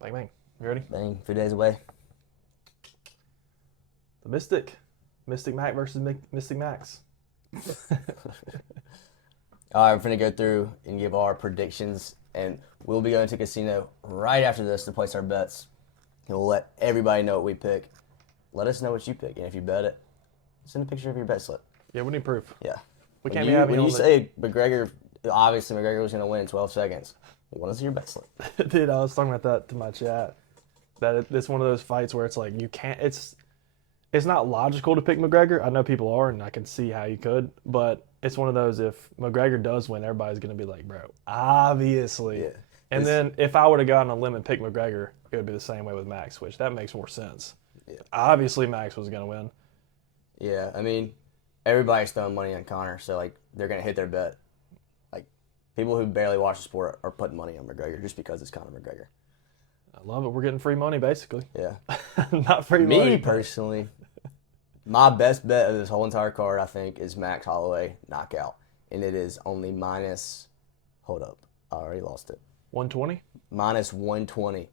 Bang, bang. You ready? Bang, a few days away. The Mystic Mac versus Mystic Max. All right, we're going to go through and give our predictions, and we'll be going to casino right after this to place our bets. And we'll let everybody know what we pick. Let us know what you pick, and if you bet it, send a picture of your bet slip. Yeah, we need proof. Yeah. We can't be having when you say McGregor, obviously McGregor was going to win in 12 seconds. We want to see your bet slip. Dude, I was talking about that to my chat. That it's one of those fights where it's like you can't. It's not logical to pick McGregor. I know people are, and I can see how you could. But it's one of those, if McGregor does win, everybody's going to be like, bro, obviously. Yeah. And then if I would have gone on a limb and picked McGregor, it would be the same way with Max, which that makes more sense. Yeah. Obviously, Max was going to win. Yeah, I mean, everybody's throwing money on Conor, so, like, they're going to hit their bet. Like, people who barely watch the sport are putting money on McGregor just because it's Conor McGregor. I love it. We're getting free money, basically. Yeah. Not free money. Me, personally, my best bet of this whole entire card, I think, is Max Holloway knockout. And it is only minus, hold up, I already lost it. 120? Minus 120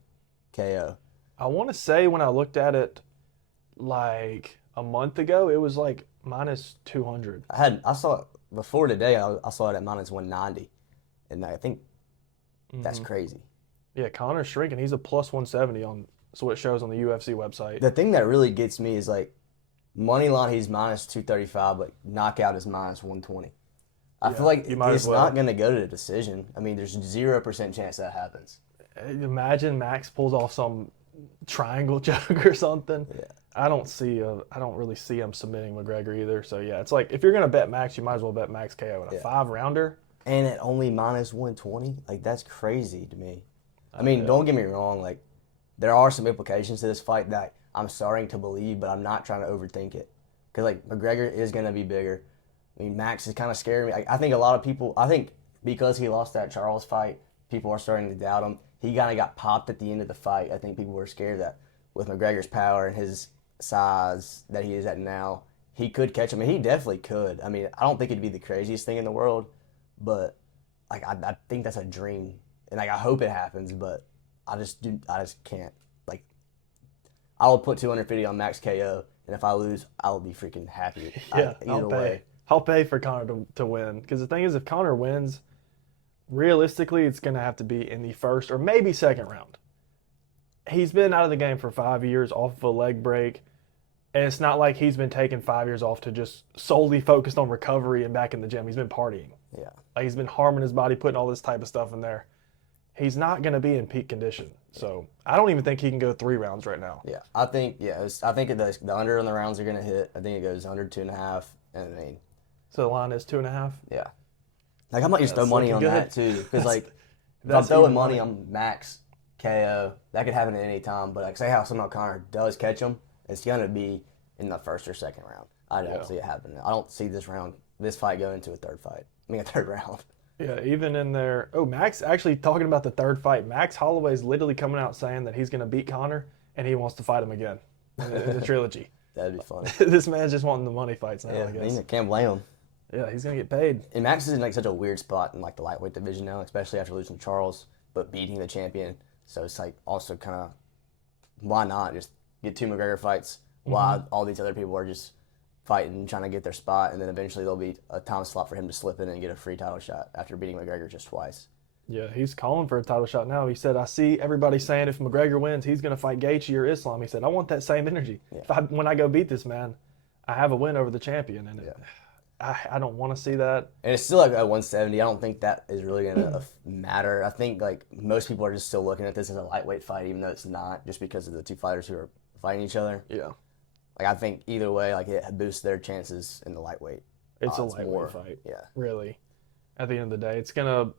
KO. I want to say when I looked at it like a month ago, it was like minus 200. I saw it before today, I saw it at minus 190. And I think that's crazy. Yeah, Conor's shrinking. He's a plus 170 on, so what it shows on the UFC website. The thing that really gets me is, like, money line he's minus 235, but knockout is minus 120. I feel like it's not going to go to the decision. I mean, there's 0% chance that happens. Imagine Max pulls off some triangle choke or something. Yeah. I don't really see him submitting McGregor either. So yeah, it's like if you're going to bet Max, you might as well bet Max KO in a 5-rounder. And at only minus 120, like, that's crazy to me. I mean, don't get me wrong. Like, there are some implications to this fight that I'm starting to believe, but I'm not trying to overthink it. Because, like, McGregor is going to be bigger. I mean, Max is kind of scaring me. I think a lot of people, because he lost that Charles fight, people are starting to doubt him. He kind of got popped at the end of the fight. I think people were scared that with McGregor's power and his size that he is at now, he could catch him. And he definitely could. I mean, I don't think it'd be the craziest thing in the world, but, like, I think that's a dream. And, like, I hope it happens, but I just can't. Like, I will put 250 on Max KO, and if I lose, I will be freaking happy. Yeah, either way. I'll pay for Conor to win. Because the thing is, if Conor wins, realistically, it's going to have to be in the first or maybe second round. He's been out of the game for 5 years off of a leg break, and it's not like he's been taking 5 years off to just solely focused on recovery and back in the gym. He's been partying. Yeah. Like, he's been harming his body, putting all this type of stuff in there. He's not going to be in peak condition. So I don't even think he can go 3 rounds right now. Yeah, I think the under on the rounds are going to hit. I think it goes under 2.5. And I mean, so the line is 2.5? Yeah. Like, I might just throw money on that, too. Because, like, if I'm throwing money on Max KO, that could happen at any time. But, like, say how somehow Conor does catch him, it's going to be in the first or second round. I don't see it happening. I don't see this fight going into a third round. Yeah, even in there. Oh, Max, actually talking about the third fight, Max Holloway's literally coming out saying that he's going to beat Conor and he wants to fight him again in the trilogy. That'd be funny. This man's just wanting the money fights now, I guess. I mean, I can't blame him. Yeah, he's going to get paid. And Max is in, like, such a weird spot in, like, the lightweight division now, especially after losing Charles, but beating the champion. So it's, like, also kind of, why not just get 2 McGregor fights while all these other people are just fighting, trying to get their spot, and then eventually there'll be a time slot for him to slip in and get a free title shot after beating McGregor just twice. Yeah, he's calling for a title shot now. He said, I see everybody saying if McGregor wins, he's going to fight Gaethje or Islam. He said, I want that same energy. Yeah. When I go beat this man, I have a win over the champion. And I don't want to see that. And it's still, like, at 170. I don't think that is really going to matter. I think, like, most people are just still looking at this as a lightweight fight, even though it's not, just because of the 2 fighters who are fighting each other. Yeah. Like, I think either way, like, it boosts their chances in the lightweight. It's a lightweight fight. Yeah. Really. At the end of the day, it's going to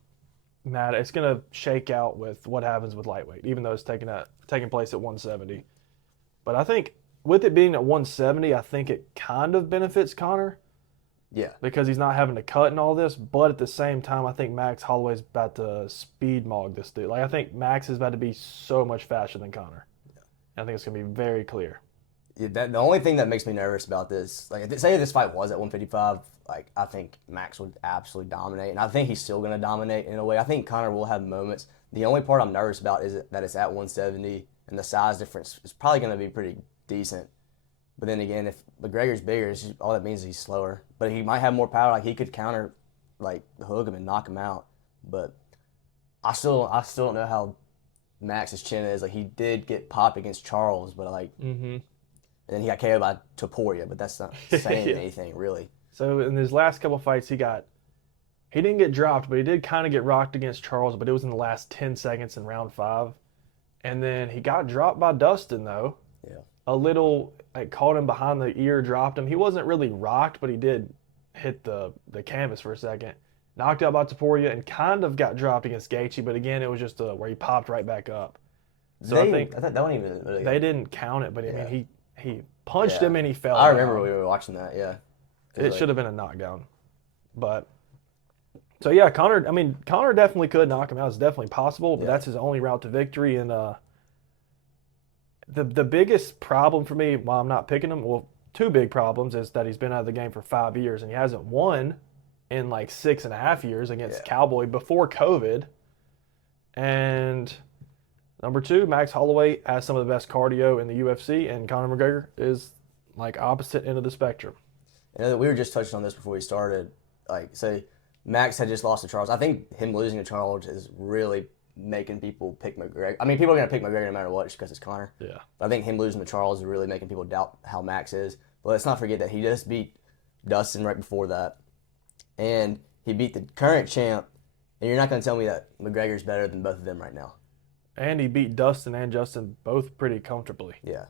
matter. It's going to shake out with what happens with lightweight, even though it's taking place at 170. But I think with it being at 170, I think it kind of benefits Conor. Yeah. Because he's not having to cut and all this. But at the same time, I think Max Holloway's about to speed mog this dude. Like, I think Max is about to be so much faster than Conor. Yeah. I think it's going to be very clear. Yeah, the only thing that makes me nervous about this, like, say this fight was at 155, like, I think Max would absolutely dominate, and I think he's still going to dominate in a way. I think Conor will have moments The only part I'm nervous about is that it's at 170 and the size difference is probably going to be pretty decent. But then again, if McGregor's bigger, all that means is he's slower. But he might have more power. Like he could counter, like hook him and knock him out. But I still don't know how Max's chin is. Like he did get popped against Charles, but like, and then he got KO'd by Topuria. But that's not saying anything really. So in his last couple fights, he didn't get dropped, but he did kind of get rocked against Charles. But it was in the last 10 seconds in round 5, and then he got dropped by Dustin though. Yeah. A little, like, caught him behind the ear, dropped him. He wasn't really rocked, but he did hit the canvas for a second. Knocked out by Topuria and kind of got dropped against Gaethje, but again, it was just where he popped right back up. So I think that wasn't even really they didn't count it, but I mean, he punched him and he fell I down. remember we were watching that, yeah. It should have been a knockdown. But, so yeah, Conor definitely could knock him out. It's definitely possible, but that's his only route to victory. And the biggest problem for me, while I'm not picking him, well, 2 big problems, is that he's been out of the game for 5 years and he hasn't won in like 6.5 years against Cowboy before COVID. And number 2, Max Holloway has some of the best cardio in the UFC, and Conor McGregor is like opposite end of the spectrum. We were just touching on this before we started. Like, say, Max had just lost to Charles. I think him losing to Charles is really making people pick McGregor. I mean, people are going to pick McGregor no matter what just because it's Conor. Yeah. But I think him losing to Charles is really making people doubt how Max is. But let's not forget that he just beat Dustin right before that. And he beat the current champ. And you're not going to tell me that McGregor's better than both of them right now. And he beat Dustin and Justin both pretty comfortably. Yeah.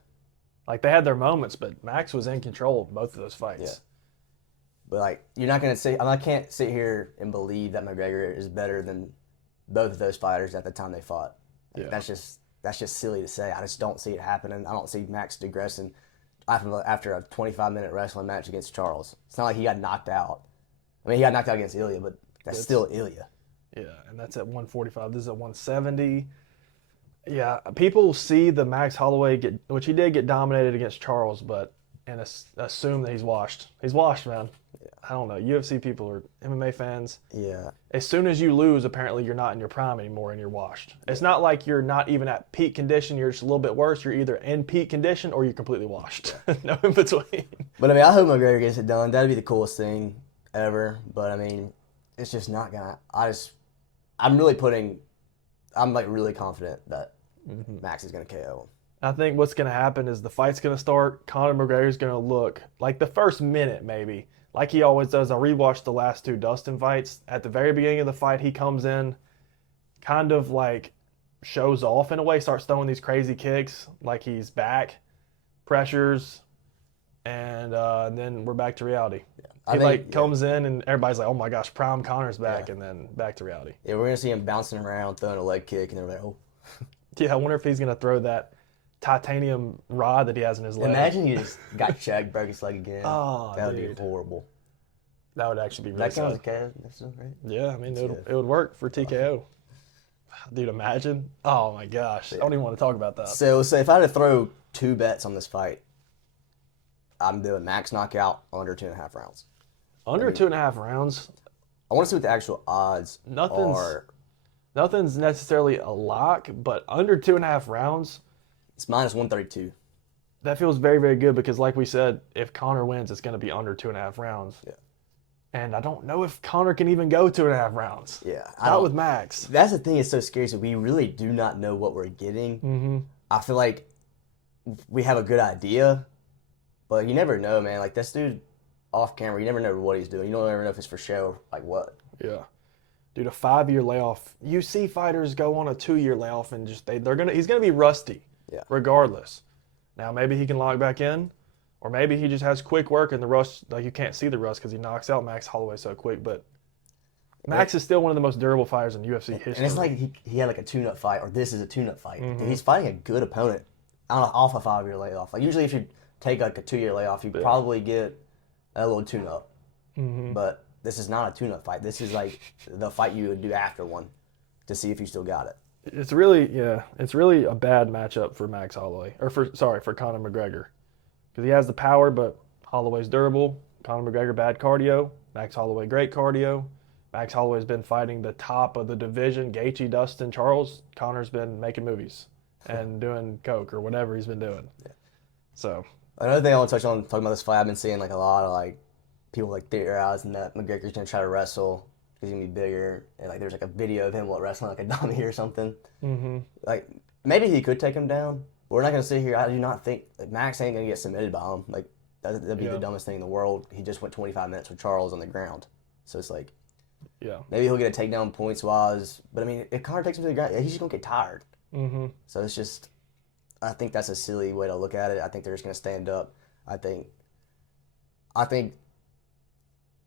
Like, they had their moments, but Max was in control of both of those fights. Yeah. But, like, you're not going to say – I can't sit here and believe that McGregor is better than both of those fighters at the time they fought. Like, that's just silly to say. I just don't see it happening. I don't see Max digressing after a 25-minute wrestling match against Charles. It's not like he got knocked out. I mean, he got knocked out against Ilya, but that's still Ilya. Yeah, and that's at 145. This is at 170. Yeah, people see the Max Holloway which he did get dominated against Charles, and assume that he's washed. He's washed, man. Yeah. I don't know. UFC people are MMA fans. Yeah. As soon as you lose, apparently you're not in your prime anymore and you're washed. Yeah. It's not like you're not even at peak condition. You're just a little bit worse. You're either in peak condition or you're completely washed. No in between. But, I mean, I hope McGregor gets it done. That'd be the coolest thing ever. But, I mean, it's just not going to – I'm like really confident that Max is going to KO him. I think what's going to happen is the fight's going to start. Conor McGregor's going to look like the first minute maybe, like he always does. I rewatched the last 2 Dustin fights. At the very beginning of the fight, he comes in, kind of like shows off in a way, starts throwing these crazy kicks like he's back, pressures, and then we're back to reality. Yeah. He comes in and everybody's like, oh my gosh, prime Conor's back, and then back to reality. Yeah, we're going to see him bouncing around, throwing a leg kick, and they're like, oh. Yeah, I wonder if he's going to throw that titanium rod that he has in his leg. Imagine he just got checked, broke his leg again. Oh, that would be horrible. That would actually be really sad. That kind of that's right? Yeah, I mean, it would work for TKO. Dude, imagine. Oh, my gosh. I don't even want to talk about that. So, if I had to throw 2 bets on this fight, I'm doing Max knockout under 2.5 rounds. Under 2.5 rounds? I want to see what the actual odds are. Nothing's necessarily a lock, but under 2.5 rounds, it's minus 132. That feels very, very good because, like we said, if Conor wins, it's going to be under 2.5 rounds. Yeah. And I don't know if Conor can even go 2.5 rounds. Yeah. Not with Max. That's the thing that's so scary. So we really do not know what we're getting. Mm-hmm. I feel like we have a good idea, but you never know, man. Like, this dude off camera, you never know what he's doing. You don't ever know if it's for show, like what. Yeah. Dude, a 5-year layoff. You see fighters go on a 2-year layoff and just he's gonna be rusty. Yeah. Regardless. Now maybe he can lock back in, or maybe he just has quick work and the rust, like you can't see the rust because he knocks out Max Holloway so quick. But Max is still one of the most durable fighters in UFC history. And it's like he had like a tune-up fight, or this is a tune-up fight. Mm-hmm. He's fighting a good opponent off a 5-year layoff. Like usually if you take like a 2-year layoff, you probably get a little tune-up. Mm-hmm. But this is not a tune-up fight. This is like the fight you would do after one to see if you still got it. It's really a bad matchup for Max Holloway, or for Conor McGregor, because he has the power, but Holloway's durable. Conor McGregor bad cardio, Max Holloway great cardio, Max Holloway's been fighting the top of the division. Gaethje, Dustin, Charles. Connor's been making movies and doing coke or whatever he's been doing. Yeah. So another thing I want to touch on talking about this fight, I've been seeing like a lot of like people like theorizing that McGregor's gonna try to wrestle because he's gonna be bigger, and like there's like a video of him wrestling like a dummy or something. mm-hmm. Like maybe he could take him down. But we're not gonna sit here. I do not think like, Max ain't gonna get submitted by him. Like that'd be the dumbest thing in the world. He just went 25 minutes with Charles on the ground, so it's like maybe he'll get a takedown points wise. But I mean, if Connor takes him to the ground, he's just gonna get tired. Mm-hmm. So it's just. I think that's a silly way to look at it. I think they're just going to stand up. I want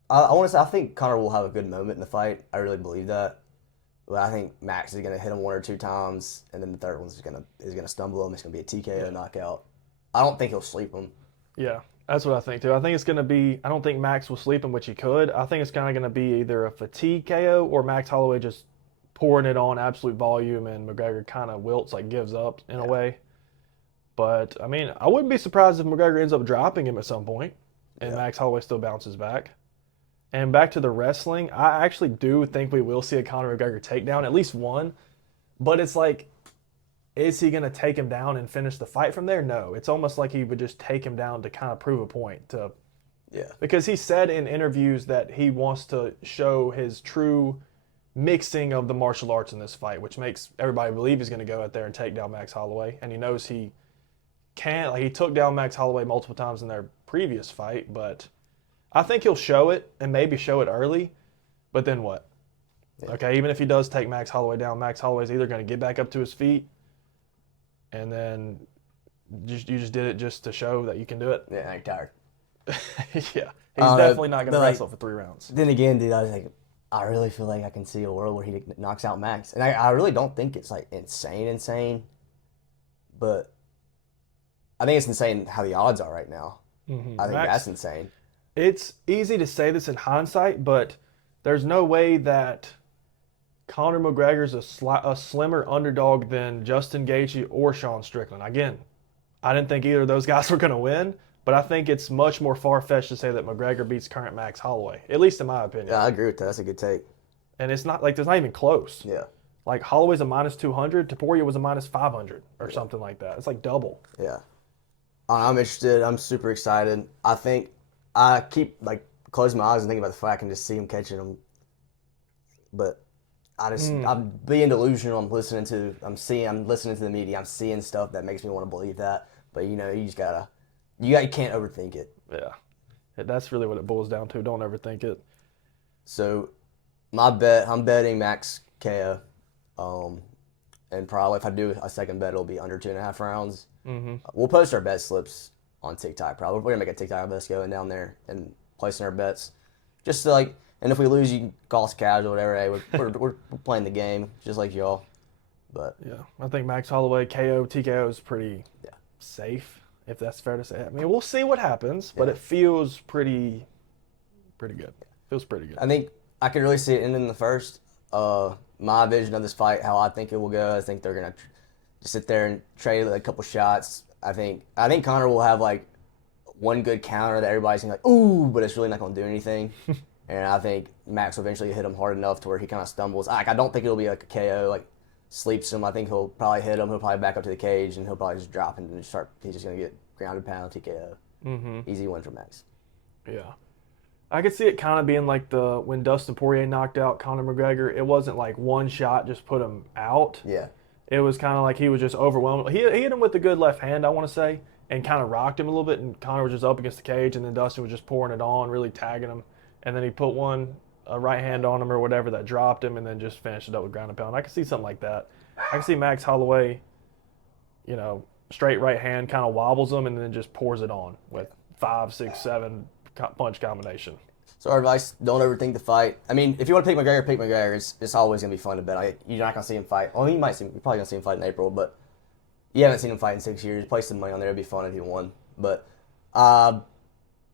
to say I think Conor will have a good moment in the fight. I really believe that. But I think Max is going to hit him 1 or 2 times, and then the third one's going to stumble him. It's going to be a TKO knockout. I don't think he'll sleep him. Yeah, that's what I think too. I think it's going to be. I don't think Max will sleep him, which he could. I think it's kind of going to be either a fatigue KO or Max Holloway just pouring it on absolute volume, and McGregor kind of wilts, like gives up in a way. But, I mean, I wouldn't be surprised if McGregor ends up dropping him at some point and Max Holloway still bounces back. And back to the wrestling, I actually do think we will see a Conor McGregor takedown, at least one. But it's like, is he going to take him down and finish the fight from there? No. It's almost like he would just take him down to kind of prove a point. Because he said in interviews that he wants to show his true mixing of the martial arts in this fight, which makes everybody believe he's going to go out there and take down Max Holloway. And he knows he can't. Like, he took down Max Holloway multiple times in their previous fight, but I think he'll show it and maybe show it early. But then what? Okay, even if he does take Max Holloway down, Max Holloway's either going to get back up to his feet and then you just did it just to show that you can do it. Yeah, I'm tired. He's definitely not going to wrestle for 3 rounds. Then again, dude, I was like, I really feel like I can see a world where he knocks out Max. And I really don't think it's like insane. But I think it's insane how the odds are right now. Mm-hmm. I think that's insane. It's easy to say this in hindsight, but there's no way that Conor McGregor's a slimmer underdog than Justin Gaethje or Sean Strickland. Again, I didn't think either of those guys were going to win, but I think it's much more far-fetched to say that McGregor beats current Max Holloway, at least in my opinion. Yeah, I agree with that. That's a good take. And it's not like, it's not even close. Yeah. Like, Holloway's a -200, Topuria was a -500 or something like that. It's like double. Yeah. I'm interested. I'm super excited. I think I keep like closing my eyes and thinking about the fight. I can just see him catching him. But I'm being delusional. I'm listening to the media. I'm seeing stuff that makes me want to believe that. But you can't overthink it. Yeah. That's really what it boils down to. Don't overthink it. So my bet, I'm betting Max KO. And probably if I do a second bet, it'll be under 2.5 rounds. Mm-hmm. We'll post our bet slips on TikTok. Probably we're gonna make a TikTok of us going down there and placing our bets, just to like. And if we lose, you can call us casual, whatever. Hey, we're playing the game just like y'all. But yeah, I think Max Holloway KO TKO is pretty safe, if that's fair to say. I mean, we'll see what happens, but it feels pretty good. Feels pretty good. I think I could really see it ending in the first. My vision of this fight, how I think it will go, I think they're gonna just sit there and trade like a couple shots. I think Conor will have like one good counter that everybody's gonna like, ooh, but it's really not gonna do anything. And I think Max will eventually hit him hard enough to where he kind of stumbles. I don't think it'll be like a KO, like sleeps him. I think he'll probably hit him. He'll probably back up to the cage and he'll probably just drop and just start. He's just gonna get grounded pound TKO. Mm-hmm. Easy win for Max. Yeah. I could see it kind of being like when Dustin Poirier knocked out Conor McGregor. It wasn't like one shot just put him out. Yeah. It was kind of like he was just overwhelmed. He hit him with a good left hand, I want to say, and kind of rocked him a little bit, and Conor was just up against the cage, and then Dustin was just pouring it on, really tagging him. And then he put a right hand on him or whatever that dropped him, and then just finished it up with ground and pound. I could see something like that. I could see Max Holloway, straight right hand kind of wobbles him and then just pours it on with 5, 6, 7 punch combination. So our advice, don't overthink the fight. I mean, if you want to pick McGregor. It's always going to be fun to bet. You're not going to see him fight. Well, you're probably going to see him fight in April, but you haven't seen him fight in 6 years. Place some money on there. It'd be fun if he won. But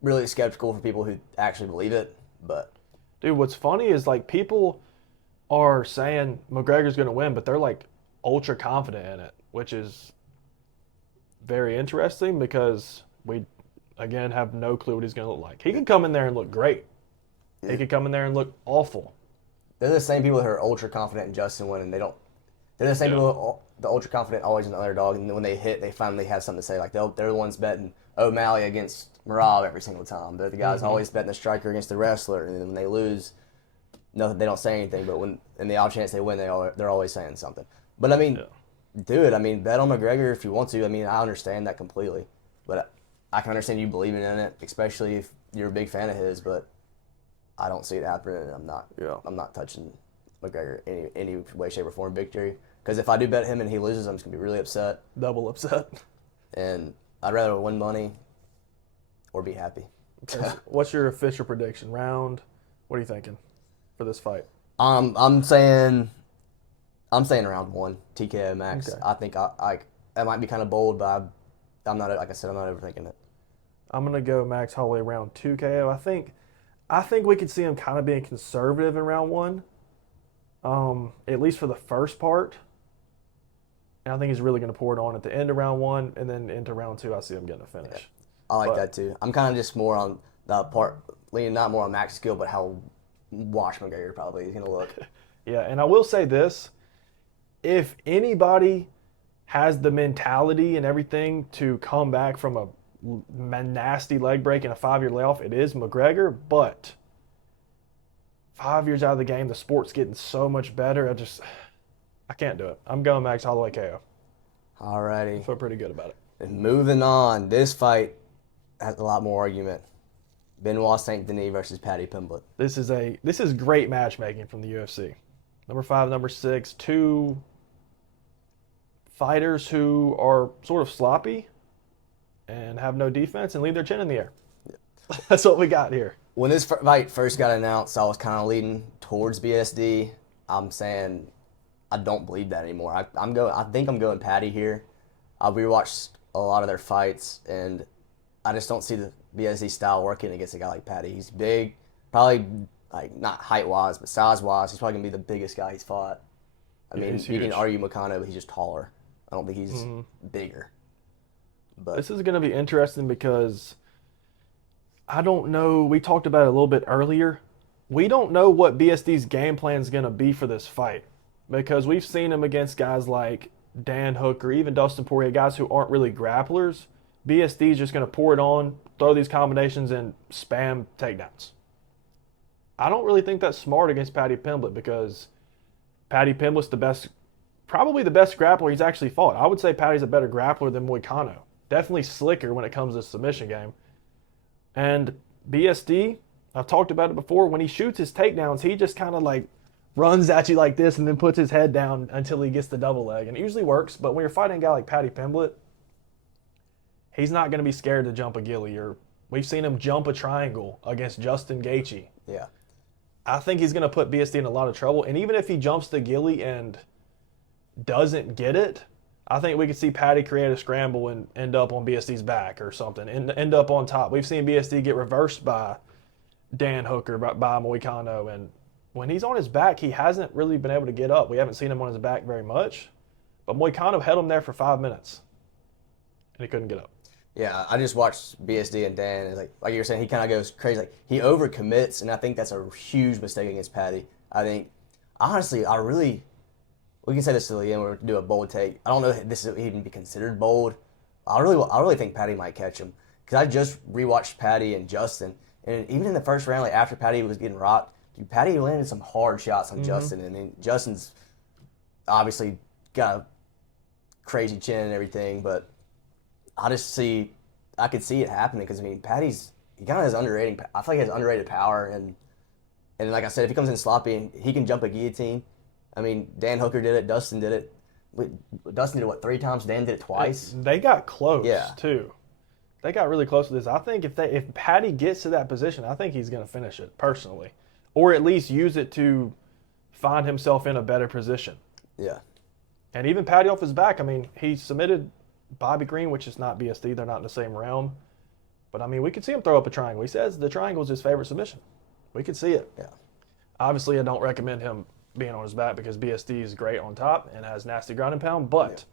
really skeptical for people who actually believe it. But dude, what's funny is like people are saying McGregor's going to win, but they're like ultra confident in it, which is very interesting because we, again, have no clue what he's going to look like. He could come in there and look great. He could come in there and look awful. they're the same people who are ultra confident in Justin winning. They're the same people, the ultra confident, always an underdog, and then when they hit, they finally have something to say. Like they're the ones betting O'Malley against Merab every single time. They're the guys always betting the striker against the wrestler, and then when they lose, no, they don't say anything. But when in the off chance they win, they're always saying something. But I mean, dude, bet on McGregor if you want to. I mean, I understand that completely, but I can understand you believing in it, especially if you're a big fan of his. But I don't see it happening, and I'm not touching McGregor any way, shape, or form victory. Because if I do bet him and he loses, I'm just gonna be really upset. Double upset. And I'd rather win money or be happy. What's your official prediction? Round? What are you thinking for this fight? I'm saying round 1, TKO max. Okay. I think that might be kind of bold, but I'm not, like I said, I'm not overthinking it. I'm gonna go Max Holloway round 2 KO. I think we could see him kind of being conservative in round 1, at least for the first part. And I think he's really going to pour it on at the end of round 1, and then into round 2, I see him getting a finish. Yeah. I like that too. I'm kind of just more on the part, leaning not more on Max's skill, but how Wash McGregor probably is going to look. Yeah, and I will say this. If anybody has the mentality and everything to come back from a nasty leg break and a 5-year layoff, it is McGregor. But 5 years out of the game, the sport's getting so much better. I can't do it. I'm going Max Holloway KO. Alrighty. I feel pretty good about it. And moving on, this fight has a lot more argument. Benoit Saint Denis versus Paddy Pimblett. This is great matchmaking from the UFC. Number 5, number 6, two fighters who are sort of sloppy and have no defense and leave their chin in the air. That's what we got here. When this fight first got announced, I was kind of leaning towards BSD. I'm saying I don't believe that anymore. I think I'm going Paddy here. I've rewatched a lot of their fights, and I just don't see the BSD style working against a guy like Paddy. He's big, probably like not height wise, but size wise, he's probably gonna be the biggest guy he's fought. I mean, you can argue Makano, but he's just taller. I don't think he's bigger. But this is gonna be interesting because I don't know. We talked about it a little bit earlier. We don't know what BSD's game plan is gonna be for this fight. Because we've seen him against guys like Dan Hooker, even Dustin Poirier, guys who aren't really grapplers. BSD is just going to pour it on, throw these combinations, and spam takedowns. I don't really think that's smart against Paddy Pimblett because Paddy Pimblett's probably the best grappler he's actually fought. I would say Paddy's a better grappler than Moicano. Definitely slicker when it comes to submission game. And BSD, I've talked about it before, when he shoots his takedowns, he just kind of like runs at you like this and then puts his head down until he gets the double leg. And it usually works, but when you're fighting a guy like Paddy Pimblett, he's not going to be scared to jump a ghillie. We've seen him jump a triangle against Justin Gaethje. yeah, I think he's going to put BSD in a lot of trouble. And even if he jumps the ghillie and doesn't get it, I think we could see Paddy create a scramble and end up on BSD's back or something, and end up on top. We've seen BSD get reversed by Dan Hooker, by Moicano, and when he's on his back, he hasn't really been able to get up. We haven't seen him on his back very much. But Moicano held him there for 5 minutes, and he couldn't get up. yeah. I just watched BSD and Dan. And like you were saying, he kind of goes crazy. Like he overcommits, and I think that's a huge mistake against Paddy. I think, honestly, we can say this to the end. We're going to do a bold take. I don't know if this would even be considered bold. I really think Paddy might catch him because I just rewatched Paddy and Justin, and even in the first round, like after Paddy was getting rocked. Paddy landed some hard shots on Justin. I mean, Justin's obviously got a crazy chin and everything, but I could see it happening because, I mean, he kind of has underrated. I feel like he has underrated power, and like I said, if he comes in sloppy, he can jump a guillotine. I mean, Dan Hooker did it. Dustin did it. Dustin did it, what, 3 times? Dan did it twice. They got close, too. They got really close to this. I think if Paddy gets to that position, I think he's going to finish it, personally. Or at least use it to find himself in a better position. Yeah. And even Paddy off his back, I mean, he submitted Bobby Green, which is not BSD. They're not in the same realm. But, I mean, we could see him throw up a triangle. He says the triangle is his favorite submission. We could see it. Yeah. Obviously, I don't recommend him being on his back because BSD is great on top and has nasty ground and pound. But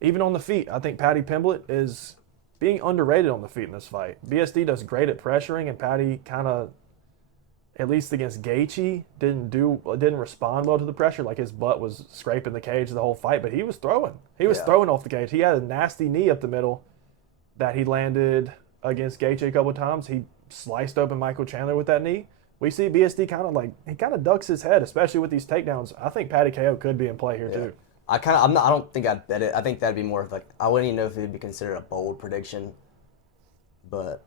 even on the feet, I think Paddy Pimblett is being underrated on the feet in this fight. BSD does great at pressuring, and Paddy kind of at least against Gaethje, didn't respond well to the pressure. Like his butt was scraping the cage the whole fight, but he was throwing. He was throwing off the cage. He had a nasty knee up the middle that he landed against Gaethje a couple of times. He sliced open Michael Chandler with that knee. We see BSD kind of ducks his head, especially with these takedowns. I think Patty KO could be in play here too. I don't think I'd bet it. I think that'd be more of like, I wouldn't even know if it'd be considered a bold prediction. But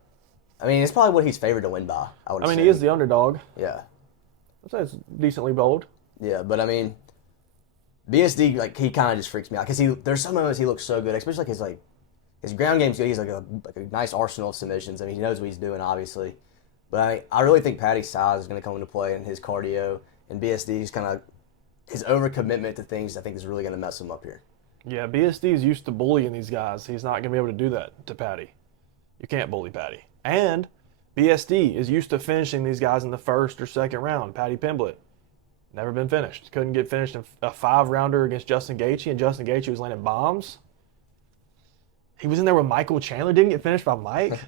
I mean, it's probably what he's favored to win by. I mean, he is the underdog. Yeah. I'd say it's decently bold. Yeah, but I mean, BSD, like, he kind of just freaks me out because there's some moments he looks so good, especially like his ground game's good. He's like a nice arsenal of submissions. I mean, he knows what he's doing, obviously. But I really think Patty's size is going to come into play in his cardio, and BSD's kind of his overcommitment to things. I think is really going to mess him up here. Yeah, BSD is used to bullying these guys. He's not going to be able to do that to Patty. You can't bully Patty. And BSD is used to finishing these guys in the first or second round. Patty Pimblett, never been finished. Couldn't get finished in a 5-rounder against Justin Gaethje, and Justin Gaethje was landing bombs. He was in there with Michael Chandler, didn't get finished by Mike.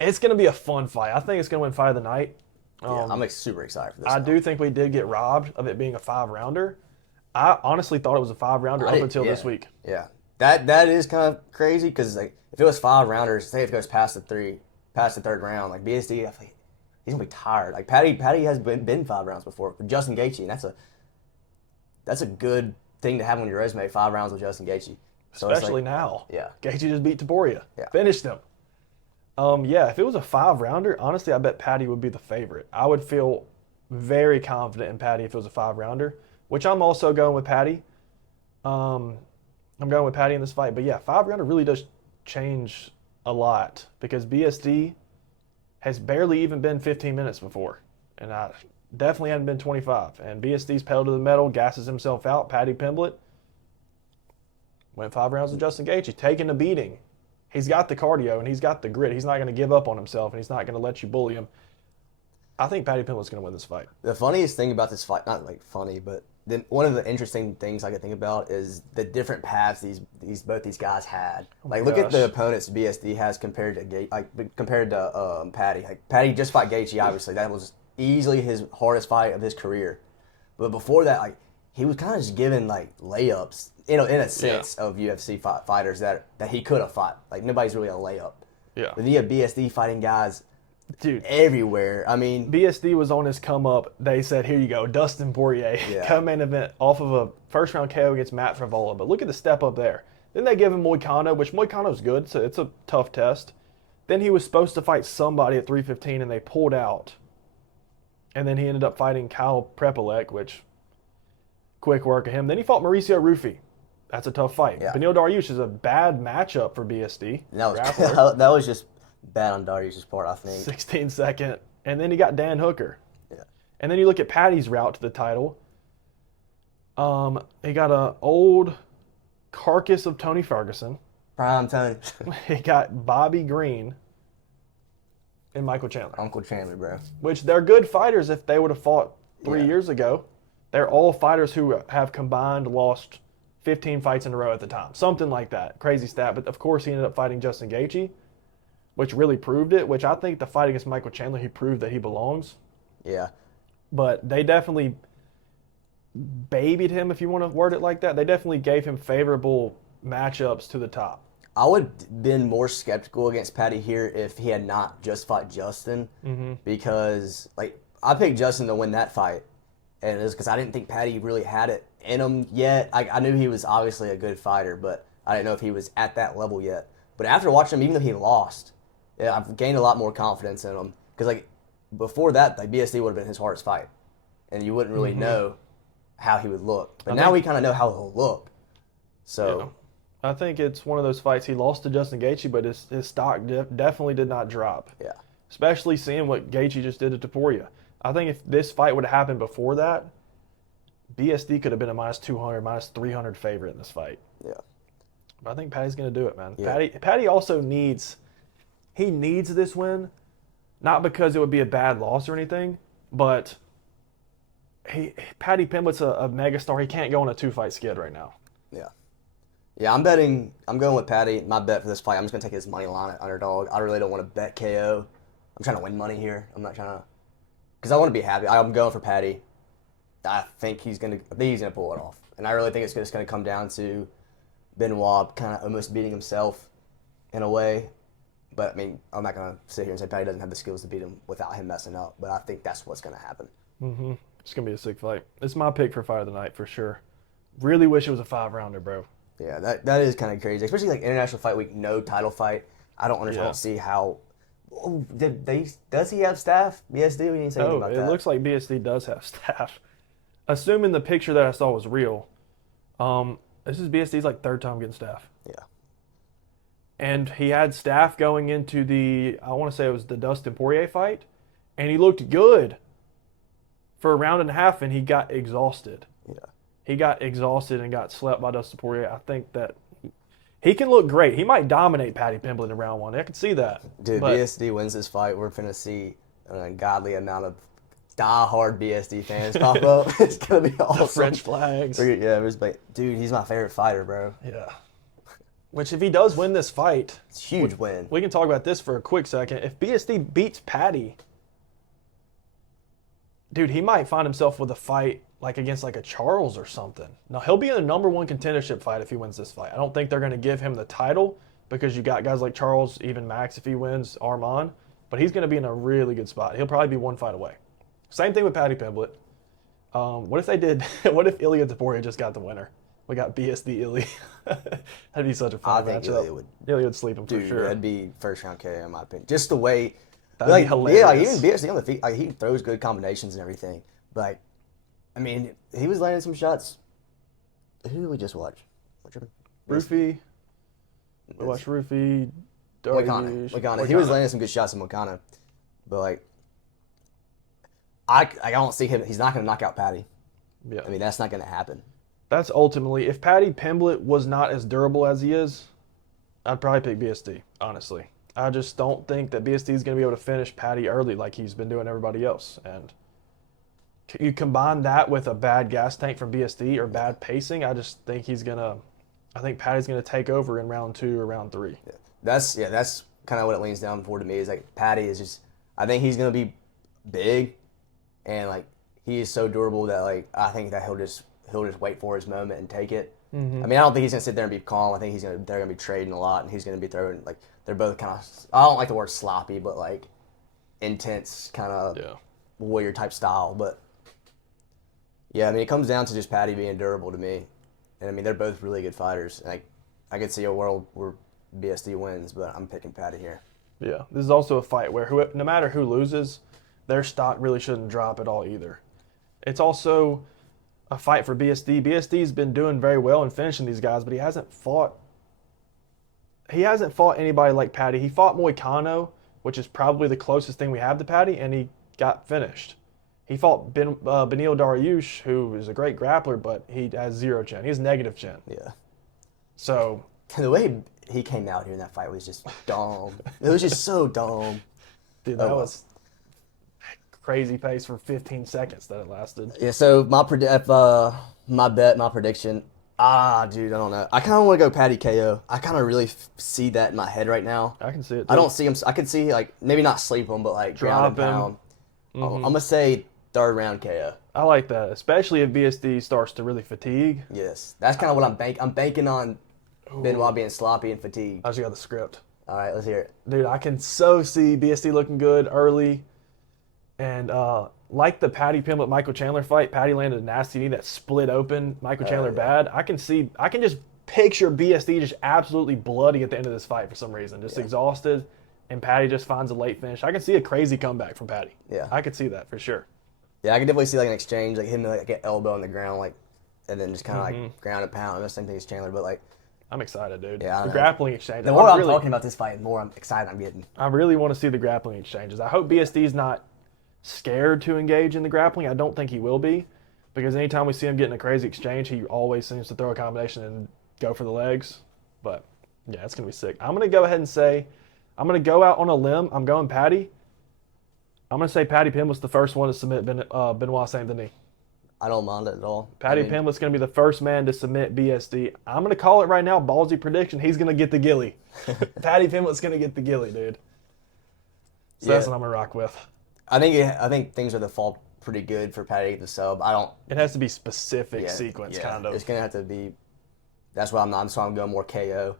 It's going to be a fun fight. I think it's going to win fight of the night. I'm super excited for this. I do think we did get robbed of it being a 5-rounder. I honestly thought it was a 5-rounder up until this week. Yeah, that is kind of crazy because like if it was 5 rounders, say if it goes past the third round, like BSD, I think he's gonna be tired. Like Patty has been 5 rounds before with Justin Gaethje, and that's a good thing to have on your resume. 5 rounds with Justin Gaethje, especially now. Yeah, Gaethje just beat Taporia. Yeah, finished him. If it was a 5-rounder, honestly, I bet Patty would be the favorite. I would feel very confident in Patty if it was a 5-rounder, which I'm also going with Patty. I'm going with Patty in this fight. But yeah, 5-rounder really does change a lot because BSD has barely even been 15 minutes before. And I definitely hadn't been 25. And BSD's pedal to the metal, gasses himself out. Patty Pimblett went 5 rounds with Justin Gaethje, taking a beating. He's got the cardio and he's got the grit. He's not going to give up on himself and he's not going to let you bully him. I think Patty Pimblett's going to win this fight. The funniest thing about this fight, not like funny, but then one of the interesting things I could think about is the different paths both these guys had. Like, look at the opponents BSD has compared to Patty. Like, Patty just fought Gaethje, obviously. That was easily his hardest fight of his career. But before that, like, he was kind of just given like layups, in a sense of UFC fighters that he could have fought. Like, nobody's really a layup. Yeah. But then you have BSD fighting guys, dude, everywhere. I mean, BSD was on his come up. They said, "Here you go, Dustin Poirier, co-main event off of a first round KO against Matt Frevola." But look at the step up there. Then they give him Moicano, which Moicano's good, so it's a tough test. Then he was supposed to fight somebody at 315, and they pulled out. And then he ended up fighting Kyle Prepolek, which quick work of him. Then he fought Mauricio Rufy. That's a tough fight. Yeah. Beneil Dariush is a bad matchup for BSD. That was just bad on Dariush's part, I think. 16-second. And then he got Dan Hooker. Yeah. And then you look at Patty's route to the title. He got an old carcass of Tony Ferguson. Prime Tony. He got Bobby Green and Michael Chandler. Uncle Chandler, bro. Which they're good fighters if they would have fought 3 years ago. They're all fighters who have combined lost 15 fights in a row at the time. Something like that. Crazy stat. But, of course, he ended up fighting Justin Gaethje, which really proved it, which I think the fight against Michael Chandler, he proved that he belongs. Yeah. But they definitely babied him, if you want to word it like that. They definitely gave him favorable matchups to the top. I would have been more skeptical against Patty here if he had not just fought Justin, because like I picked Justin to win that fight, and it was because I didn't think Patty really had it in him yet. I knew he was obviously a good fighter, but I didn't know if he was at that level yet. But after watching him, even though he lost, I've gained a lot more confidence in him, because like before that, like BSD would have been his hardest fight, and you wouldn't really know how he would look. But now we kind of know how he'll look. So. Yeah. I think it's one of those fights. He lost to Justin Gaethje, but his stock definitely did not drop. Yeah. Especially seeing what Gaethje just did to Taporia. I think if this fight would have happened before that, BSD could have been a -200, -300 favorite in this fight. Yeah. But I think Patty's going to do it, man. Yeah. Patty also needs this win, not because it would be a bad loss or anything, but Patty Pimblett's a megastar. He can't go on a 2-fight skid right now. Yeah. Yeah, I'm going with Patty. My bet for this fight, I'm just going to take his money line at underdog. I really don't want to bet KO. I'm trying to win money here. I'm not trying to because I want to be happy. I'm going for Patty. I think he's gonna pull it off, and I really think it's just gonna come down to Benoit kind of almost beating himself in a way. But I mean, I'm not gonna sit here and say Patty doesn't have the skills to beat him without him messing up. But I think that's what's gonna happen. Mm-hmm. It's gonna be a sick fight. It's my pick for fight of the night for sure. Really wish it was a 5-rounder, bro. Yeah, that is kind of crazy, especially like International Fight Week, no title fight. I don't understand. I don't see how. Oh, does he have staff? BSD? We didn't say anything about that. It looks like BSD does have staff. Assuming the picture that I saw was real, this is BSD's like third time getting staff. Yeah. And he had staff going into I want to say it was the Dustin Poirier fight, and he looked good for a round and a half, and he got exhausted. Yeah. He got exhausted and got slept by Dustin Poirier. I think that he can look great. He might dominate Paddy Pimblett in round 1. I can see that. Dude, but BSD wins this fight. We're going to see an ungodly amount of die-hard BSD fans pop up. It's going to be awesome. The French flags. Yeah, dude, he's my favorite fighter, bro. Yeah. Which, if he does win this fight, it's a huge win. We can talk about this for a quick second. If BSD beats Paddy, dude, he might find himself with a fight like against like a Charles or something. Now, he'll be in the number 1 contendership fight if he wins this fight. I don't think they're going to give him the title because you got guys like Charles, even Max if he wins, Arman. But he's going to be in a really good spot. He'll probably be 1 fight away. Same thing with Paddy Pimblett. What if they did? What if Ilya Taporia just got the winner? We got BSD Ilya. That'd be such a fun matchup. Ilya would sleep him for sure. That'd be first round KO in my opinion. Just the way. That'd be hilarious. Yeah, like even BSD on the feet, like he throws good combinations and everything. But I mean, he was landing some shots. Who did we just watch? Rufy. We watched Rufy. Wakana. He was landing some good shots in Wakana. But like, I don't see him. He's not going to knock out Paddy. Yeah. I mean, that's not going to happen. That's ultimately, if Paddy Pimblett was not as durable as he is, I'd probably pick BSD, honestly. I just don't think that BSD is going to be able to finish Paddy early like he's been doing everybody else. And you combine that with a bad gas tank from BSD or bad pacing, I just think I think Paddy's going to take over in round 2 or round 3. Yeah. That's kind of what it leans down for to me is like Paddy is just, I think he's going to be big and like he is so durable that like I think that he'll just wait for his moment and take it. Mm-hmm. I mean, I don't think he's going to sit there and be calm. I think they're going to be trading a lot and he's going to be throwing like, they're both kind of, I don't like the word sloppy, but like intense kind of warrior type style. But yeah, I mean, it comes down to just Paddy being durable to me. And I mean, they're both really good fighters. Like, I could see a world where BSD wins, but I'm picking Paddy here. Yeah, this is also a fight where no matter who loses, their stock really shouldn't drop at all either. It's also a fight for BSD. BSD's been doing very well in finishing these guys, but he hasn't fought anybody like Paddy. He fought Moicano, which is probably the closest thing we have to Paddy, and he got finished. He fought Beneil Dariush, who is a great grappler, but he has 0 chin. He has negative chin. Yeah. So the way he came out here in that fight was just dumb. It was just so dumb. Dude, that was crazy pace for 15 seconds that it lasted. Yeah, so my prediction, dude, I don't know. I kind of want to go Paddy KO. I kind of really see that in my head right now. I can see it, too. I don't see him. I could see, like, maybe not sleep him, but, like, drop ground and pound. Mm-hmm. I'm going to say 3rd round KO. I like that, especially if BSD starts to really fatigue. Yes. That's kind of what I'm banking on Benoit being sloppy and fatigued. I just got the script. All right, let's hear it. Dude, I can so see BSD looking good early. And like the Paddy Pimblett Michael Chandler fight, Paddy landed a nasty knee that split open Michael Chandler bad. I can just picture BSD just absolutely bloody at the end of this fight for some reason, just exhausted, and Paddy just finds a late finish. I can see a crazy comeback from Paddy. Yeah, I could see that for sure. Yeah, I can definitely see like an exchange, like him like get elbow on the ground, like, and then just kind of like ground and pound. I'm the same thing as Chandler, but like. I'm excited, dude. Yeah, the grappling exchange. The more I'm talking about this fight, the more I'm excited I'm getting. I really want to see the grappling exchanges. I hope BSD's not scared to engage in the grappling. I don't think he will be, because anytime we see him get in a crazy exchange, he always seems to throw a combination and go for the legs. But yeah, it's gonna be sick. I'm gonna go ahead and say, I'm gonna go out on a limb. I'm going Paddy. I'm gonna say Paddy Pimblett's the first one to submit Benoit Saint-Denis. I don't mind it at all. Paddy Pimblett's going to be the first man to submit BSD. I'm going to call it right now, ballsy prediction. He's going to get the gilly. Paddy Pimblett's going to get the gilly, dude. So that's what I'm going to rock with. I think things are the fall pretty good for Patty the sub. I don't. It has to be specific sequence, kind of. It's gonna have to be. That's why I'm not. So I'm going more KO,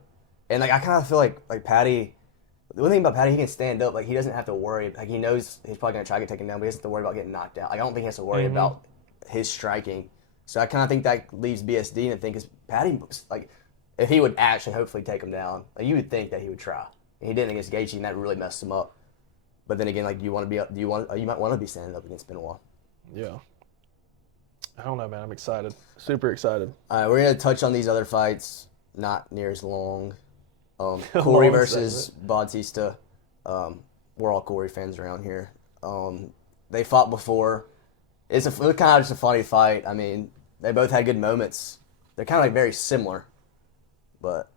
and like I kind of feel like Patty. The one thing about Patty, he can stand up. Like he doesn't have to worry. Like he knows he's probably gonna try to get taken down, but he doesn't have to worry about getting knocked out. Like I don't think he has to worry about his striking. So I kind of think that leaves BSD, and I think is Patty like if he would actually hopefully take him down, like you would think that he would try. And he didn't against Gaethje, and that really messed him up. But then again, like you might want to be standing up against Benoit. Yeah. I don't know, man. I'm excited. Super excited. All right, we're gonna touch on these other fights. Not near as long. Corey versus Bautista. We're all Corey fans around here. They fought before. It was kind of just a funny fight. I mean, they both had good moments. They're kind of like very similar, but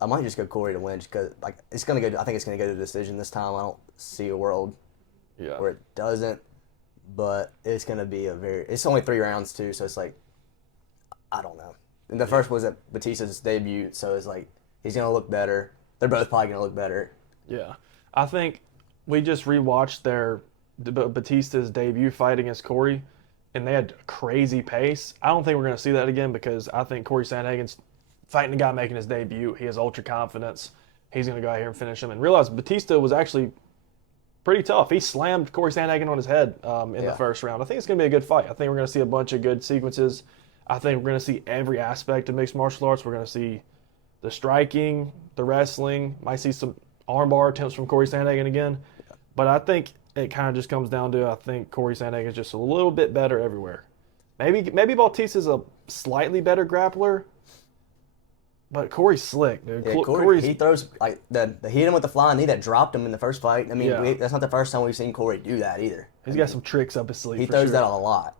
I might just go Corey to win because like it's gonna go. I think it's gonna go to decision this time. I don't see a world where it doesn't, but it's gonna be It's only 3 rounds too, so it's like I don't know. And the first was at Batista's debut, so it's like he's gonna look better. They're both probably gonna look better. Yeah, I think we just rewatched Batista's debut fight against Corey, and they had crazy pace. I don't think we're gonna see that again because I think Corey Sandhagen's fighting a guy making his debut. He has ultra confidence. He's going to go out here and finish him. And realize Batista was actually pretty tough. He slammed Corey Sandhagen on his head in the first round. I think it's going to be a good fight. I think we're going to see a bunch of good sequences. I think we're going to see every aspect of mixed martial arts. We're going to see the striking, the wrestling. Might see some armbar attempts from Corey Sandhagen again. Yeah. But I think it kind of just comes down to I think Corey Sandhagen is just a little bit better everywhere. Maybe Bautista's a slightly better grappler. But Corey's slick, dude. Yeah, Corey, he throws like the hit him with the flying knee that dropped him in the first fight. I mean, that's not the first time we've seen Corey do that either. He's got some tricks up his sleeve. He throws that a lot,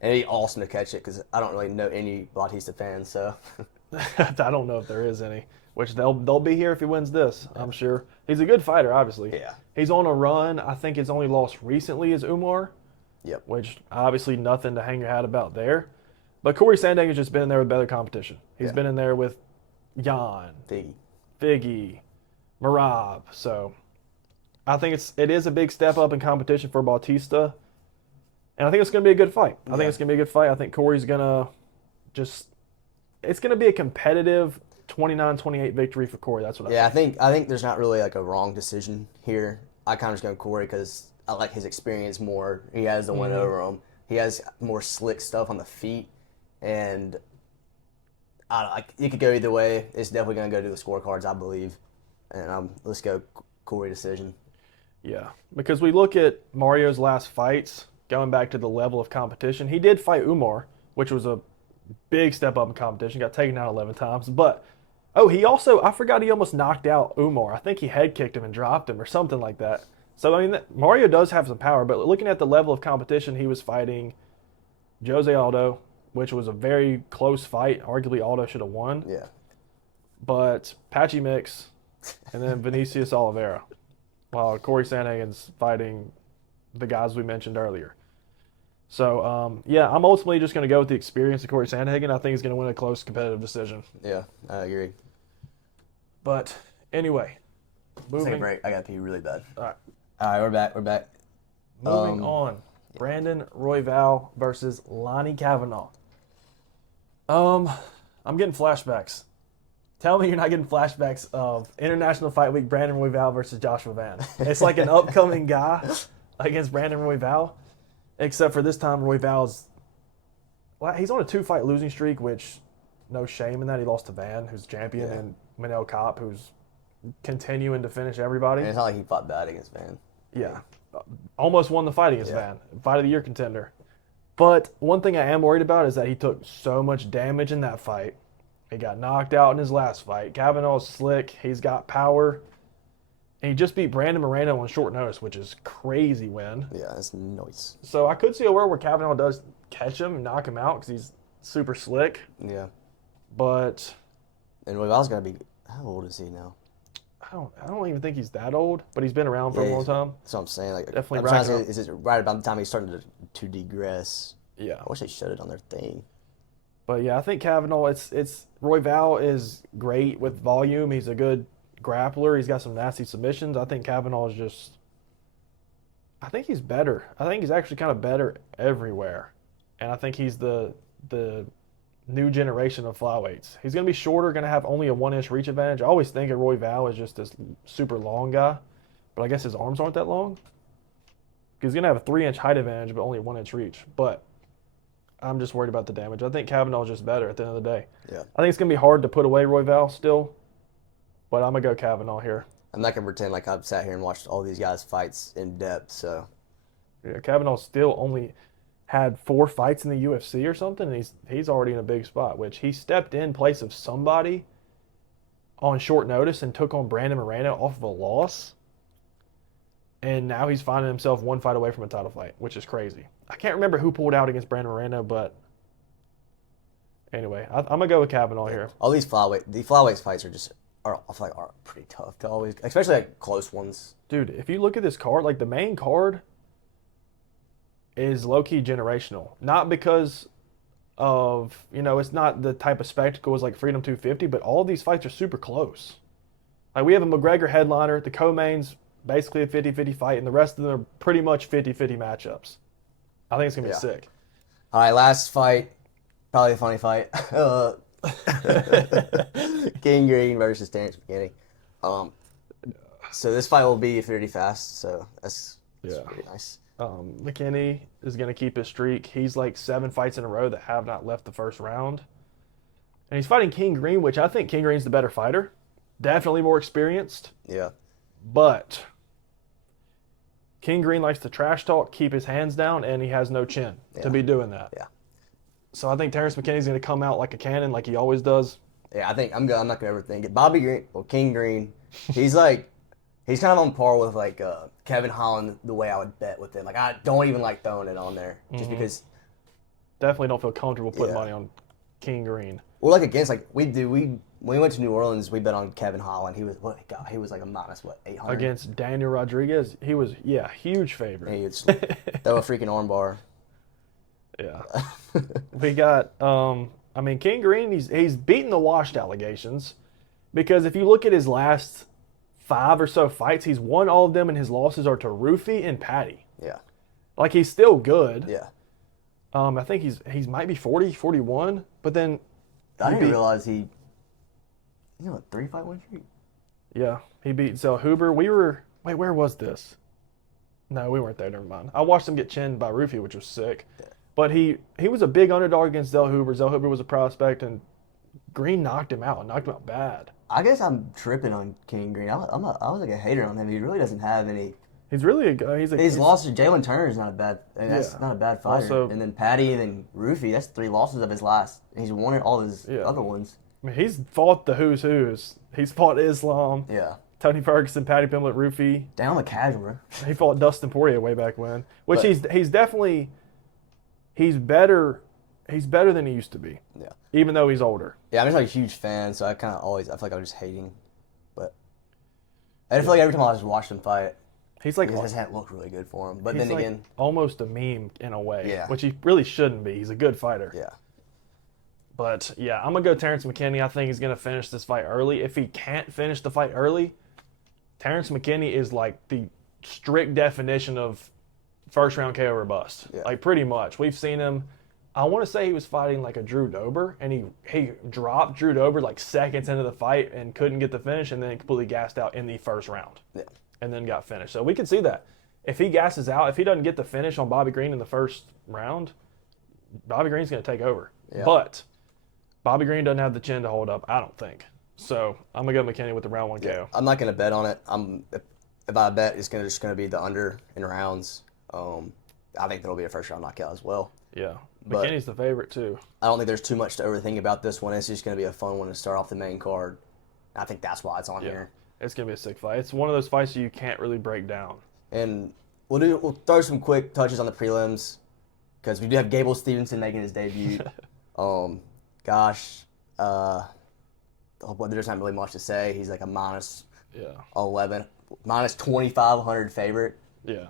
and it'd be awesome to catch it because I don't really know any Bautista fans. So I don't know if there is any. Which they'll be here if he wins this. I'm sure he's a good fighter. Obviously, he's on a run. I think his only loss recently is Umar. Yep. Which obviously nothing to hang your hat about there. But Corey Sandhagen's just been in there with better competition. He's been in there with Jan, Figgy, Marab. So I think it is a big step up in competition for Bautista. And I think it's going to be a good fight. I think it's going to be a good fight. I think Corey's going to it's going to be a competitive 29-28 victory for Corey. That's what I think. I think there's not really like a wrong decision here. I kind of just go Corey because I like his experience more. He has the win over him. He has more slick stuff on the feet. And it could go either way. It's definitely going to go to the scorecards, I believe. And let's go Corey decision. Yeah, because we look at Mario's last fights, going back to the level of competition. He did fight Umar, which was a big step up in competition. Got taken out 11 times. But, I forgot he almost knocked out Umar. I think he head kicked him and dropped him or something like that. So, I mean, Mario does have some power. But looking at the level of competition, he was fighting Jose Aldo, which was a very close fight. Arguably, Aldo should have won. Yeah. But Patchy Mix and then Vinicius Oliveira, while Corey Sandhagen's fighting the guys we mentioned earlier. So, I'm ultimately just going to go with the experience of Corey Sandhagen. I think he's going to win a close competitive decision. Yeah, I agree. But anyway, moving. Take a break. I got to pee really bad. All right, we're back. Moving on. Brandon Royval versus Lonnie Kavanaugh. I'm getting flashbacks. Tell me you're not getting flashbacks of International Fight Week Brandon Royval versus Joshua Van. It's like an upcoming guy against Brandon Royval, except for this time Royval's he's on a 2-fight losing streak, which no shame in that. He lost to Van, who's champion, and Manel Kopp, who's continuing to finish everybody. And it's not like he fought bad against Van. Yeah. Almost won the fight against Van. Fight of the year contender. But one thing I am worried about is that he took so much damage in that fight. He got knocked out in his last fight. Kavanaugh's slick. He's got power. And he just beat Brandon Moreno on short notice, which is crazy win. Yeah, that's nice. So I could see a world where Kavanaugh does catch him and knock him out because he's super slick. Yeah. But... And Royval's got to be... How old is he now? I don't even think he's that old, but he's been around for a long time. That's what I'm saying. Like, definitely I'm trying to say, is it right about the time he's starting to degress? Yeah. I wish they showed it on their thing. But yeah, I think Kavanaugh, Royval is great with volume. He's a good grappler. He's got some nasty submissions. I think Kavanaugh is just I think he's better. I think he's actually kind of better everywhere, and I think he's the new generation of flyweights. He's going to be shorter, going to have only a 1 inch reach advantage. I always think of Roy Val as just this super long guy, but I guess his arms aren't that long. He's going to have a 3 inch height advantage, but only a 1 inch reach. But I'm just worried about the damage. I think Kavanaugh's just better at the end of the day. Yeah. I think it's going to be hard to put away Roy Val still, but I'm going to go Kavanaugh here. I'm not going to pretend like I've sat here and watched all these guys' fights in depth, so. Yeah, Kavanaugh still only had 4 fights in the UFC or something, and he's already in a big spot, which he stepped in place of somebody on short notice and took on Brandon Moreno off of a loss. And now he's finding himself 1 fight away from a title fight, which is crazy. I can't remember who pulled out against Brandon Moreno, but anyway, I'm going to go with Kavanaugh here. All these flyweights fights I feel like are pretty tough to always, especially like close ones. Dude, if you look at this card, like the main card is low-key generational. Not because of, it's not the type of spectacle as like Freedom 250, but all these fights are super close. Like we have a McGregor headliner, the co-mains basically a 50-50 fight, and the rest of them are pretty much 50-50 matchups. I think it's going to be sick. All right, last fight, probably a funny fight. King Green versus Terrence McKinney. So this fight will be pretty fast, so that's pretty nice. McKinney is going to keep his streak. He's like 7 fights in a row that have not left the first round. And he's fighting King Green, which I think King Green's the better fighter. Definitely more experienced. Yeah. But King Green likes to trash talk, keep his hands down, and he has no chin to be doing that. Yeah. So I think Terrence McKinney's going to come out like a cannon, like he always does. Yeah, I think I'm not going to overthink it. King Green, he's he's kind of on par with like Kevin Holland the way I would bet with him. Like I don't even like throwing it on there just because. Definitely don't feel comfortable putting money on King Green. Well, like against when we went to New Orleans, we bet on Kevin Holland. He was like a minus 800 against Daniel Rodriguez. He was huge favorite. And he would throw a freaking armbar. Yeah, we got. King Green. He's beaten the washed allegations because if you look at his last 5 or so fights, he's won all of them, and his losses are to Roofy and Patty. Yeah, like he's still good. Yeah. I think he's might be 40, 41, but then I didn't realize he a 3-fight win streak. Yeah, he beat Zell Huber. Where was this? No, we weren't there. Never mind. I watched him get chinned by Roofy, which was sick. Yeah. But he was a big underdog against Zell Huber. Zell Huber was a prospect, and Green knocked him out bad. I guess I'm tripping on King Green. I was like a hater on him. He really doesn't have any. He's really a guy. He's lost to Jalen Turner is not a bad. That's not a bad fighter. Also, and then Patty and then Roofy. That's 3 losses of his last. And he's won all his other ones. I mean, he's fought the who's who's. He's fought Islam. Yeah. Tony Ferguson, Patty Pimblett, Roofy. Down the casual, bro. He fought Dustin Poirier way back when. Which he's definitely he's better than he used to be. Yeah. Even though he's older. Yeah, I'm just like a huge fan, so I feel like I'm just hating. But I feel like every time I just watch him fight, he's like his hand looked really good for him. But then again, almost a meme in a way. Yeah. Which he really shouldn't be. He's a good fighter. Yeah. But yeah, I'm gonna go Terrence McKinney. I think he's gonna finish this fight early. If he can't finish the fight early, Terrence McKinney is like the strict definition of first round KO or bust. Yeah. Like pretty much. We've seen him. I want to say he was fighting like a Drew Dober, and he dropped Drew Dober like seconds into the fight and couldn't get the finish, and then completely gassed out in the first round. Yeah. And then got finished. So we can see that. If he gasses out, if he doesn't get the finish on Bobby Green in the first round, Bobby Green's going to take over. Yeah. But Bobby Green doesn't have the chin to hold up, I don't think. So I'm going to go McKinney with the round 1 KO. I'm not going to bet on it. If I bet, it's just going to be the under in rounds. I think that'll be a first round knockout as well. Yeah. McKinney's the favorite too. I don't think there's too much to overthink about this one. It's just going to be a fun one to start off the main card. I think that's why it's on here. It's going to be a sick fight. It's one of those fights you can't really break down. And we'll throw some quick touches on the prelims because we do have Gable Stevenson making his debut. There's not really much to say. He's like a minus 11, minus 2,500 favorite. Yeah,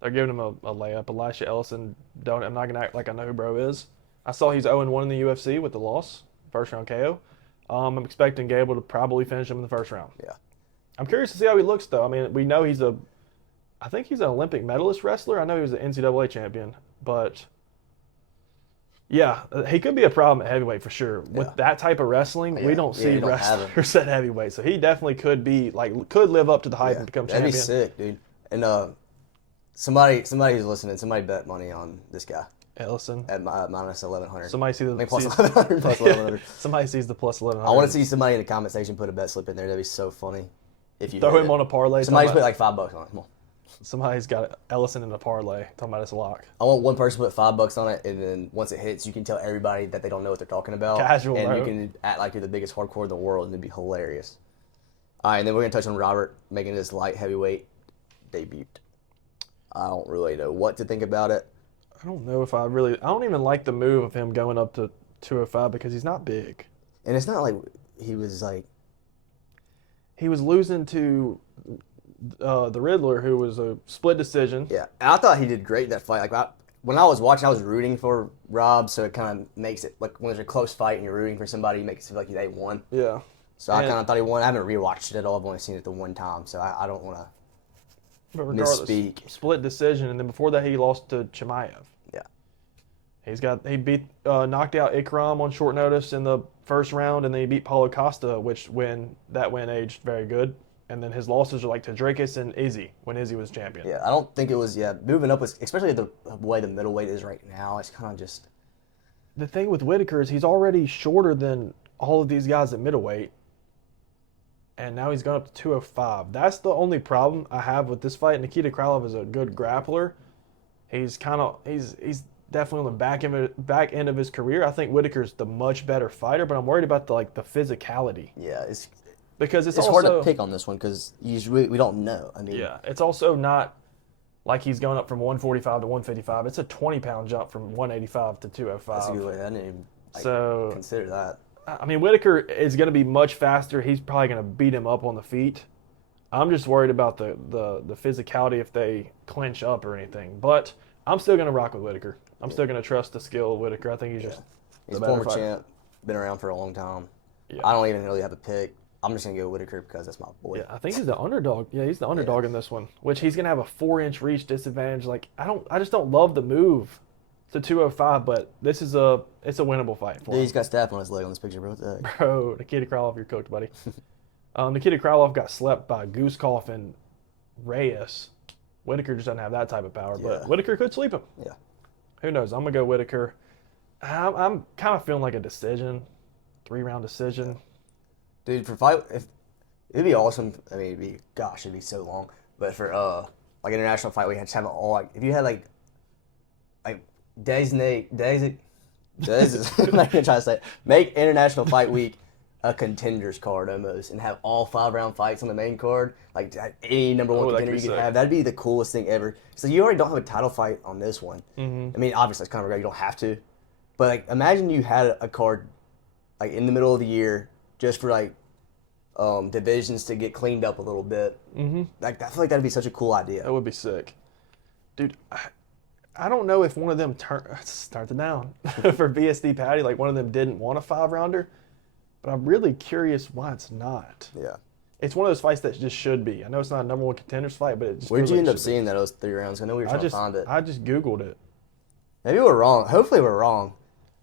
they're giving him a layup. Elisha Ellison, I'm not going to act like I know who bro is. I saw he's 0-1 in the UFC with the loss, first round KO. I'm expecting Gable to probably finish him in the first round. Yeah. I'm curious to see how he looks, though. I mean, we know he's a I think he's an Olympic medalist wrestler. I know he was an NCAA champion, but yeah, he could be a problem at heavyweight for sure. With that type of wrestling, we don't see wrestlers at heavyweight, so he definitely could be could live up to the hype and become champion. That'd be sick, dude. And somebody who's listening, somebody bet money on this guy. Ellison at minus 1100. Somebody see the plus 1100. Plus 1100. Somebody sees the plus 1100. I want to see somebody in the comment section put a bet slip in there. That'd be so funny. If you throw him on a parlay. Somebody's put like $5 on it. Come on. Somebody's got Ellison in a parlay. Talking about his lock. I want one person to put $5 on it, and then once it hits, you can tell everybody that they don't know what they're talking about. Casual, and bro. You can act like you're the biggest hardcore in the world, and it'd be hilarious. All right, and then we're gonna touch on Robert making his light heavyweight debut. I don't really know what to think about it. I don't know if I don't even like the move of him going up to 205 because he's not big. And it's not like he was losing to the Riddler, who was a split decision. Yeah, and I thought he did great in that fight. Like when I was watching, I was rooting for Rob, so it kind of makes it like when there's a close fight and you're rooting for somebody, it makes it feel like they won. Yeah. So I kind of thought he won. I haven't rewatched it at all. I've only seen it the one time, so I don't want to misspeak. Split decision, and then before that he lost to Chimaev. Yeah. He beat knocked out Ikram on short notice in the first round, and then he beat Paulo Costa, which that win aged very good. And then his losses are like to Drakus and Izzy when Izzy was champion. Yeah, I don't think it was. Yeah, moving up was, especially the way the middleweight is right now. It's kind of just. The thing with Whitaker is he's already shorter than all of these guys at middleweight, and now he's gone up to 205. That's the only problem I have with this fight. Nikita Krylov is a good grappler. He's definitely on the back end of his career. I think Whitaker's the much better fighter, but I'm worried about the physicality. Yeah, because it's also hard to pick on this one because we don't know. I mean, yeah, it's also not like he's going up from 145 to 155. It's a 20-pound jump from 185 to 205. That's a good way. I didn't even consider that. I mean, Whitaker is going to be much faster. He's probably going to beat him up on the feet. I'm just worried about the physicality if they clinch up or anything. But I'm still going to rock with Whitaker. I'm still going to trust the skill of Whitaker. I think he's he's a former champ, been around for a long time. Yeah. I don't even really have a pick. I'm just going to go Whitaker because that's my boy. Yeah, I think he's the underdog. Yeah, he's the underdog in this one, which he's going to have a 4-inch reach disadvantage. Like, I just don't love the move to 205, but it's a winnable fight for him. He's got staph on his leg on this picture, bro. What the heck? Bro, Nikita Krylov, you're cooked, buddy. Nikita Krylov got slept by Guzkov and Reyes. Whitaker just doesn't have that type of power, but Whitaker could sleep him. Yeah. Who knows? I'm going to go Whitaker. I'm kind of feeling like a decision, 3-round decision. Dude, it'd be awesome. I mean, it'd be so long. But for international fight, we had to have it all. Like, if you had like designate, I'm not gonna try to say it. Make International Fight Week a contenders card almost, and have all 5-round fights on the main card. Like any number one contender you could have. That'd be the coolest thing ever. So you already don't have a title fight on this one. Mm-hmm. I mean, obviously it's kind of great. You don't have to, but like imagine you had a card like in the middle of the year just for like divisions to get cleaned up a little bit. Mm-hmm. Like I feel like that'd be such a cool idea. That would be sick, dude. I don't know if one of them start it down for BSD Patty. Like one of them didn't want a 5-rounder, but I'm really curious why it's not. Yeah, it's one of those fights that just should be. I know it's not a number one contenders fight, but it just. Where'd you end up seeing that it was 3 rounds? I know we were trying to find it. I just Googled it. Maybe we're wrong. Hopefully we're wrong.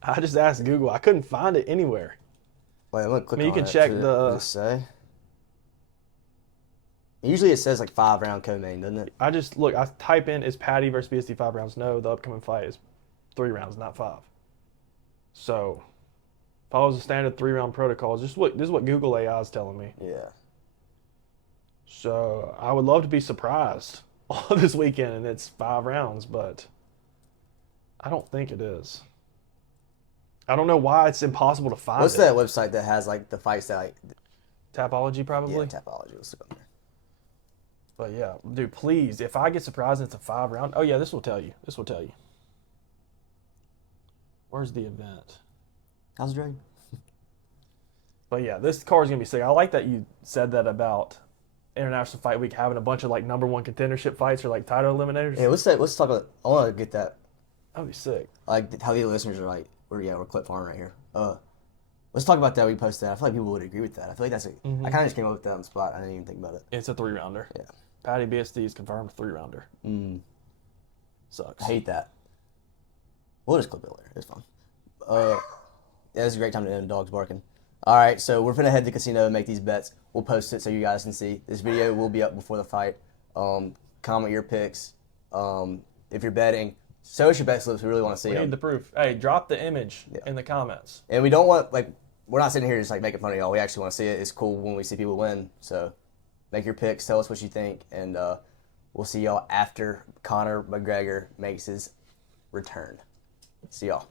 I just asked Google. I couldn't find it anywhere. Wait, I'm gonna click on it. You can check what does it say? Usually it says like 5-round co-main, doesn't it? I type in, is Patty versus BSD 5 rounds? No, the upcoming fight is 3 rounds, not 5. So, follows the standard 3-round protocols. This is what Google AI is telling me. Yeah. So, I would love to be surprised on this weekend and it's 5 rounds, but I don't think it is. I don't know why it's impossible to find. What's that website that has like the fights that like... Tapology, probably? Yeah, Tapology. Let's look on there. But yeah, dude, please, if I get surprised and it's a 5-round, oh yeah, this will tell you. Where's the event? How's it going? But yeah, this card's gonna be sick. I like that you said that about International Fight Week having a bunch of like number one contendership fights or like title eliminators. Yeah, let's talk about. I want to get that. That'd be sick. Like how the listeners are like, we're clip farming right here. Let's talk about that. We posted that. I feel like people would agree with that. I feel like that's I kind of just came up with that on the spot. I didn't even think about it. It's a 3-rounder. Yeah. Patty BSD is confirmed 3-rounder. Sucks. I hate that. We'll just clip it later. It's fun. Yeah, it's a great time to end dogs barking. All right, so we're going to head to the casino and make these bets. We'll post it so you guys can see. This video will be up before the fight. Comment your picks. If you're betting, show us your bet slips. We really want to see We them. need the proof. Hey, drop the image in the comments. And we don't want, like, we're not sitting here just, like, making fun of y'all. We actually want to see it. It's cool when we see people win. So make your picks. Tell us what you think. And we'll see y'all after Conor McGregor makes his return. See y'all.